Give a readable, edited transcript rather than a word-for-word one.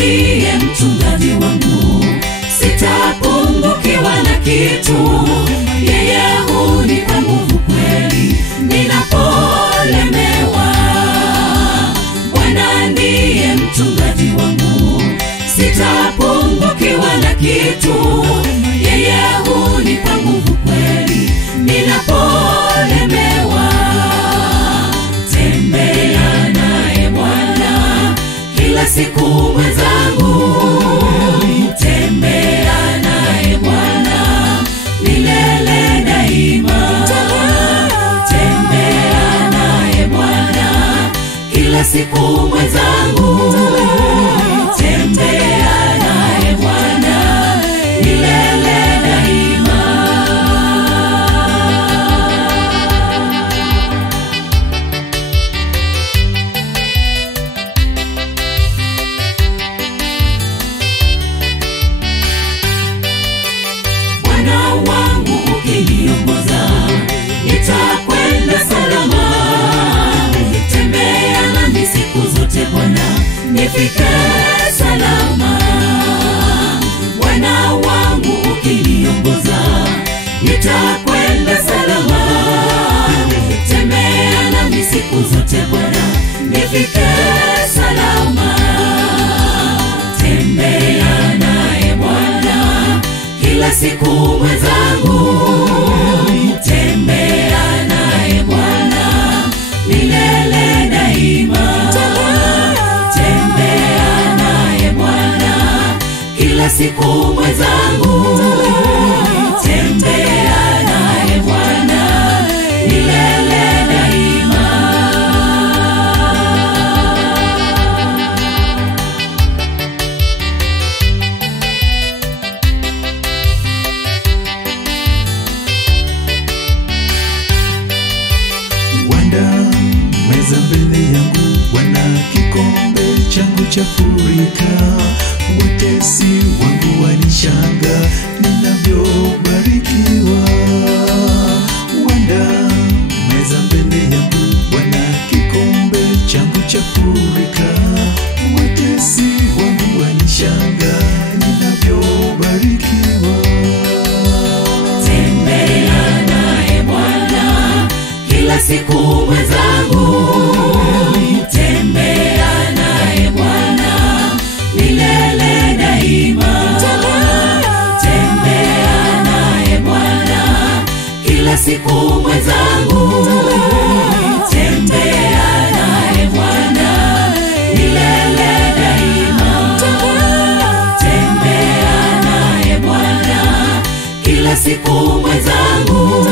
ndiye mchungaji wangu, sitapungukiwa na kitu. Yeye hunipa nguvu kweli ninapolemewa. Bwana ndiye mchungaji wangu, sitapungukiwa na kitu. Yeye hunipa nguvu kweli ninapolemewa. Tembea naye Bwana kila siku mwenzangu, tembea naye Bwana milele daima. Tembea naye Bwana kila siku mwenzangu, tembea naye Bwana milele daima. Bwana wangu ukiniongoza, nitakwenda salama. Tembea nami siku zote Bwana, nifike salama. Bwana wangu ukiniongoza, nitakwenda salama. Tembea nami siku zote Bwana, nifike salama. Tembea naye Bwana kila siku mwenzangu, tembea naye Bwana milele daima. Tembea naye Bwana kila siku mwenzangu, tembea naye Bwana milele daima. Wanda meza mbele yangu, Bwana kikombe changu chafurika. Watesi wangu wanishanga ninavyobarikiwa. Wanda meza mbele yangu, Bwana kikombe changu chafurika. Watesi wangu wanishanga ninavyobarikiwa. Tembea naye Bwana kila siku mwenzangu, tembea naye Bwana milele daima. Tembea naye Bwana kila siku mwenzangu, tembea naye Bwana milele daima. Tembea naye Bwana kila siku mwenzangu,